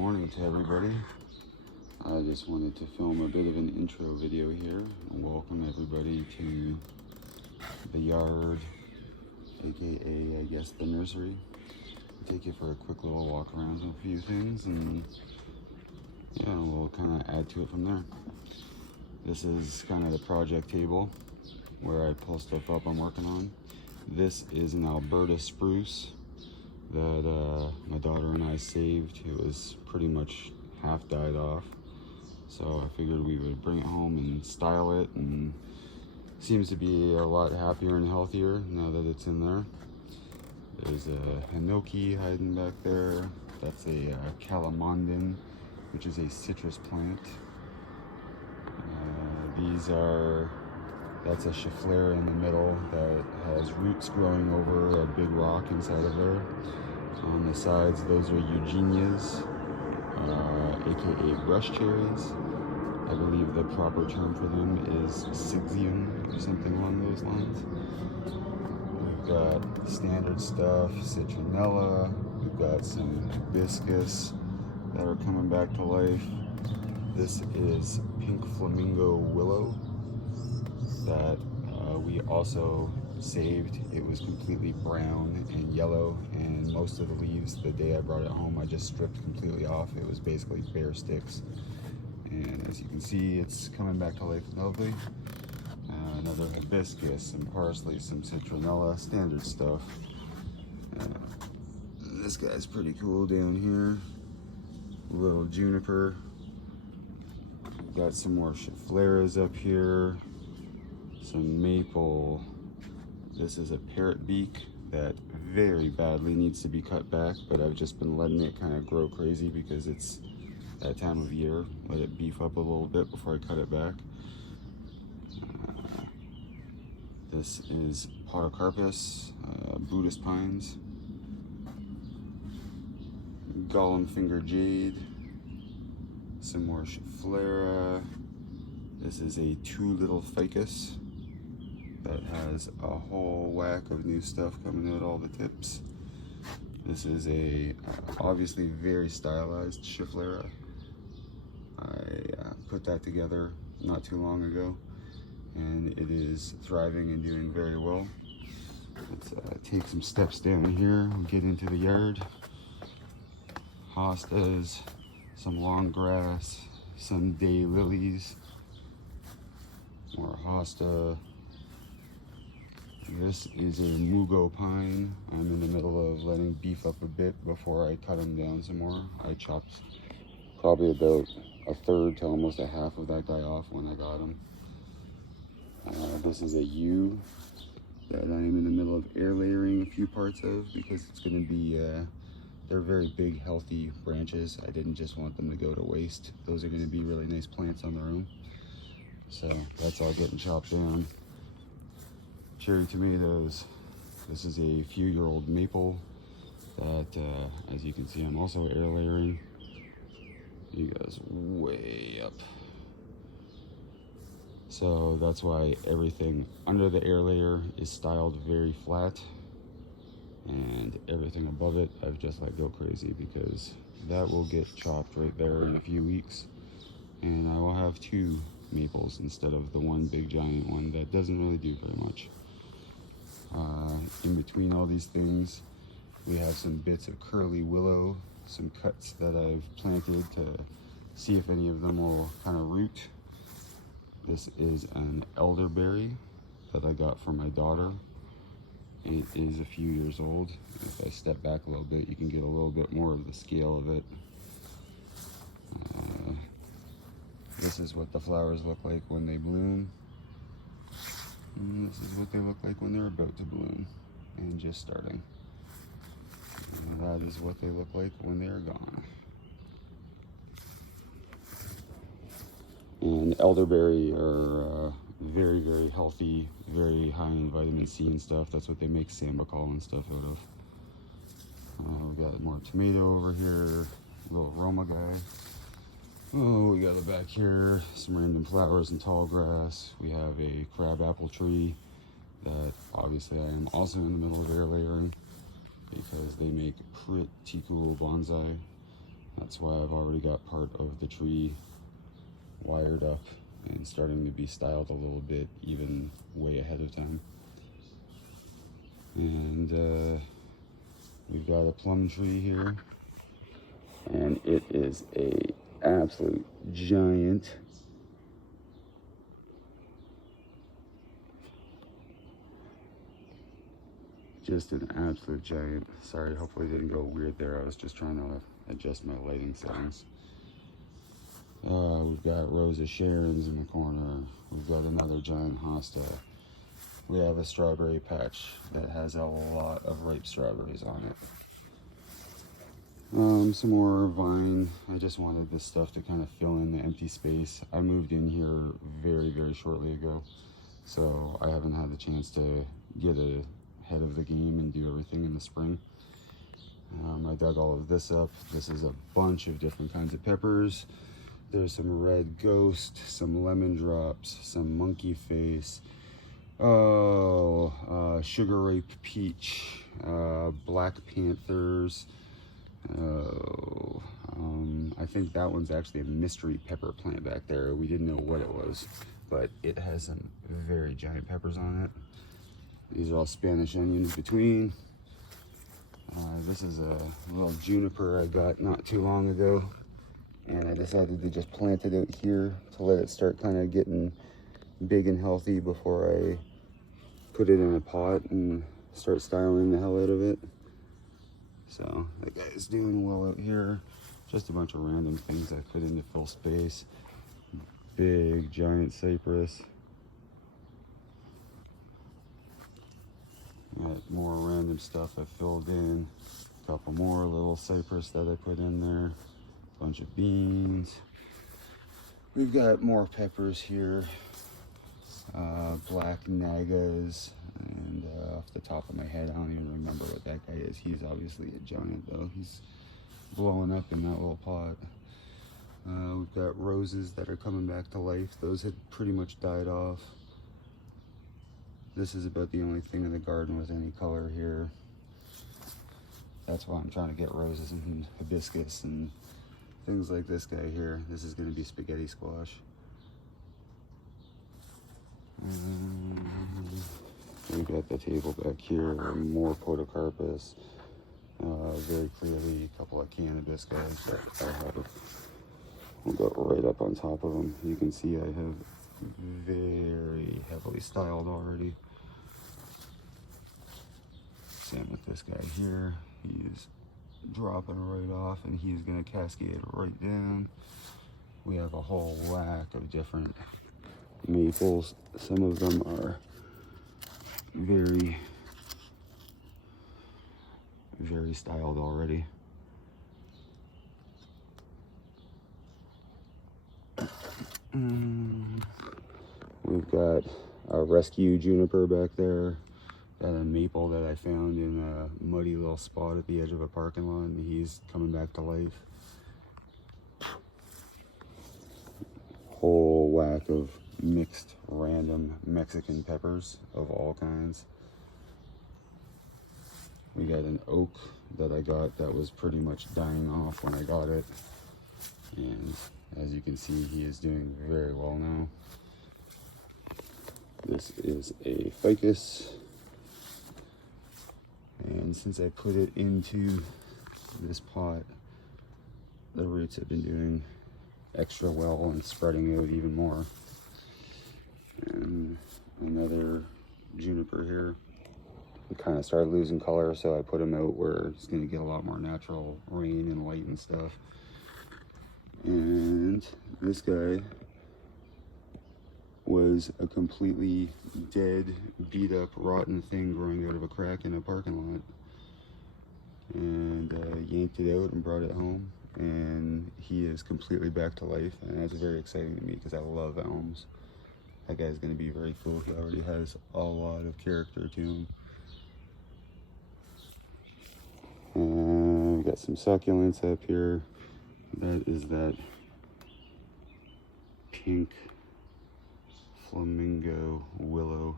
morning to everybody. I just wanted to film a bit of an intro video here and welcome everybody to the yard, aka I guess the nursery. I'll take you for a quick little walk around a few things and yeah, we'll kind of add to it from there. This is kind of the project table where I pull stuff up I'm working on. This is an Alberta spruce that my daughter and I saved. It was pretty much half died off, so I figured we would bring it home and style it, and it seems to be a lot happier and healthier now that it's in there. There's a hinoki hiding back there. That's a calamondin, which is a citrus plant. That's a schefflera in the middle that has roots growing over a big rock inside of there. On the sides, those are eugenias, aka brush cherries. I believe the proper term for them is Sixium or something along those lines. We've got standard stuff, citronella. We've got some hibiscus that are coming back to life. This is pink flamingo willow that we also saved. It was completely brown and yellow, and most of the leaves, the day I brought it home, I just stripped completely off. It was basically bare sticks, and as you can see, it's coming back to life lovely. Another hibiscus, some parsley, some citronella, standard stuff. This guy's pretty cool down here, a little juniper. We've got some more scheffleras up here, some maple. This is a parrot beak that very badly needs to be cut back, but I've just been letting it kind of grow crazy because it's that time of year. Let it beef up a little bit before I cut it back. This is podocarpus, Buddhist pines, golem finger jade, some more schefflera. This is a two little ficus that has a whole whack of new stuff coming out all the tips. This is a obviously very stylized schefflera. I put that together not too long ago, and it is thriving and doing very well. Let's take some steps down here and get into the yard. Hostas, some long grass, some day lilies, more hosta. This is a mugo pine. I'm in the middle of letting beef up a bit before I cut them down some more. I chopped probably about a third to almost a half of that guy off when I got him. This is a yew that I am in the middle of air layering a few parts of because it's going to be, they're very big, healthy branches. I didn't just want them to go to waste. Those are going to be really nice plants on their own. So that's all getting chopped down. Cherry tomatoes. This is a few-year-old maple that, as you can see, I'm also air layering. You guys way up. So that's why everything under the air layer is styled very flat, and everything above it I've just let go crazy because that will get chopped right there in a few weeks, and I will have two maples instead of the one big giant one that doesn't really do very much. In between all these things, we have some bits of curly willow, some cuts that I've planted to see if any of them will kind of root. This is an elderberry that I got from my daughter. It is a few years old. If I step back a little bit, you can get a little bit more of the scale of it. This is what the flowers look like when they bloom. And this is what they look like when they're about to bloom and just starting. And that is what they look like when they are gone. And elderberry are very, very healthy, very high in vitamin C and stuff. That's what they make sambucol and stuff out of. We got more tomato over here, little Roma guy. Oh, we got it back here, some random flowers and tall grass. We have a crab apple tree that obviously I am also in the middle of air layering because they make pretty cool bonsai. That's why I've already got part of the tree wired up and starting to be styled a little bit, even way ahead of time. And we've got a plum tree here, and it is a absolute giant. Just an absolute giant. Sorry, hopefully it didn't go weird there. I was just trying to adjust my lighting settings. We've got rows of Sharons in the corner. We've got another giant hosta. We have a strawberry patch that has a lot of ripe strawberries on it. Some more vine. I just wanted this stuff to kind of fill in the empty space. I moved in here very shortly ago, so I haven't had the chance to get ahead of the game and do everything in the spring. I dug all of this up. This is a bunch of different kinds of peppers. There's some red ghost, some lemon drops, some monkey face, sugar rape peach, black panthers. I think that one's actually a mystery pepper plant back there. We didn't know what it was, but it has some very giant peppers on it. These are all Spanish onions between. This is a little juniper I got not too long ago, and I decided to just plant it out here to let it start kind of getting big and healthy before I put it in a pot and start styling the hell out of it. So that guy's doing well out here. Just a bunch of random things I put in to fill space. Big giant cypress. Got more random stuff I filled in. A couple more little cypress that I put in there. Bunch of beans. We've got more peppers here. Black nagas. And off the top of my head, I don't even remember what that guy is. He's obviously a giant though. He's blowing up in that little pot. We've got roses that are coming back to life. Those had pretty much died off. This is about the only thing in the garden with any color here. That's why I'm trying to get roses and hibiscus and things like this guy here. This is going to be spaghetti squash. We've got the table back here, more podocarpus. Very clearly a couple of cannabis guys that I have. We'll go right up on top of them. You can see I have very heavily styled already. Same with this guy here. He's dropping right off and he's gonna cascade right down. We have a whole whack of different maples. Some of them are very styled already. We've got a rescue juniper back there, and a maple that I found in a muddy little spot at the edge of a parking lot, and he's coming back to life. Whole whack of mixed random Mexican peppers of all kinds. We got an oak that I got that was pretty much dying off when I got it, and as you can see, he is doing very well now. This is a ficus, and since I put it into this pot, the roots have been doing extra well and spreading out even more. And another juniper here. He kind of started losing color, so I put him out where it's going to get a lot more natural rain and light and stuff. And this guy was a completely dead, beat up, rotten thing growing out of a crack in a parking lot. And yanked it out and brought it home, and he is completely back to life, and that's very exciting to me because I love elms. That guy's going to be very cool. He already has a lot of character to him. And we got some succulents up here. That is that pink flamingo willow.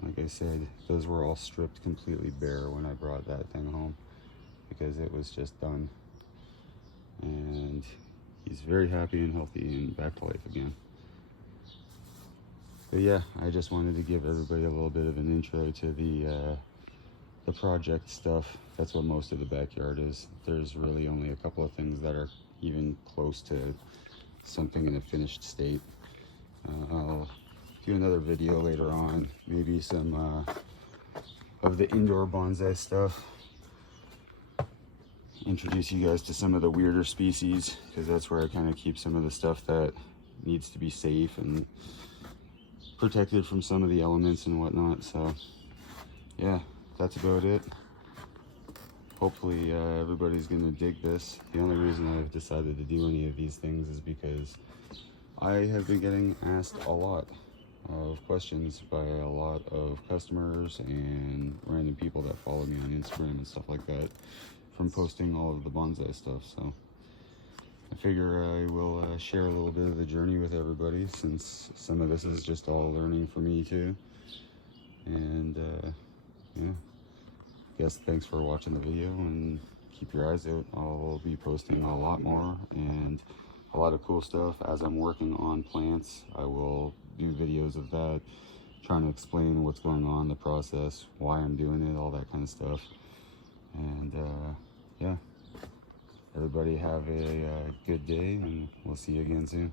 Like I said, those were all stripped completely bare when I brought that thing home because it was just done. he's very happy and healthy and back to life again. But yeah, I just wanted to give everybody a little bit of an intro to the project stuff. That's what most of the backyard is. There's really only a couple of things that are even close to something in a finished state. I'll do another video later on, maybe some of the indoor bonsai stuff. Introduce you guys to some of the weirder species, because that's where I kind of keep some of the stuff that needs to be safe and protected from some of the elements and whatnot. So yeah, that's about it. Hopefully everybody's gonna dig this. The only reason I've decided to do any of these things is because I have been getting asked a lot of questions by a lot of customers and random people that follow me on Instagram and stuff like that from posting all of the bonsai stuff. So I figure I will share a little bit of the journey with everybody, since some of this is just all learning for me too. And yeah, guess thanks for watching the video, and keep your eyes out. I'll be posting a lot more and a lot of cool stuff as I'm working on plants. I will do videos of that, trying to explain what's going on, the process, why I'm doing it, all that kind of stuff. And yeah, everybody have a good day, and we'll see you again soon.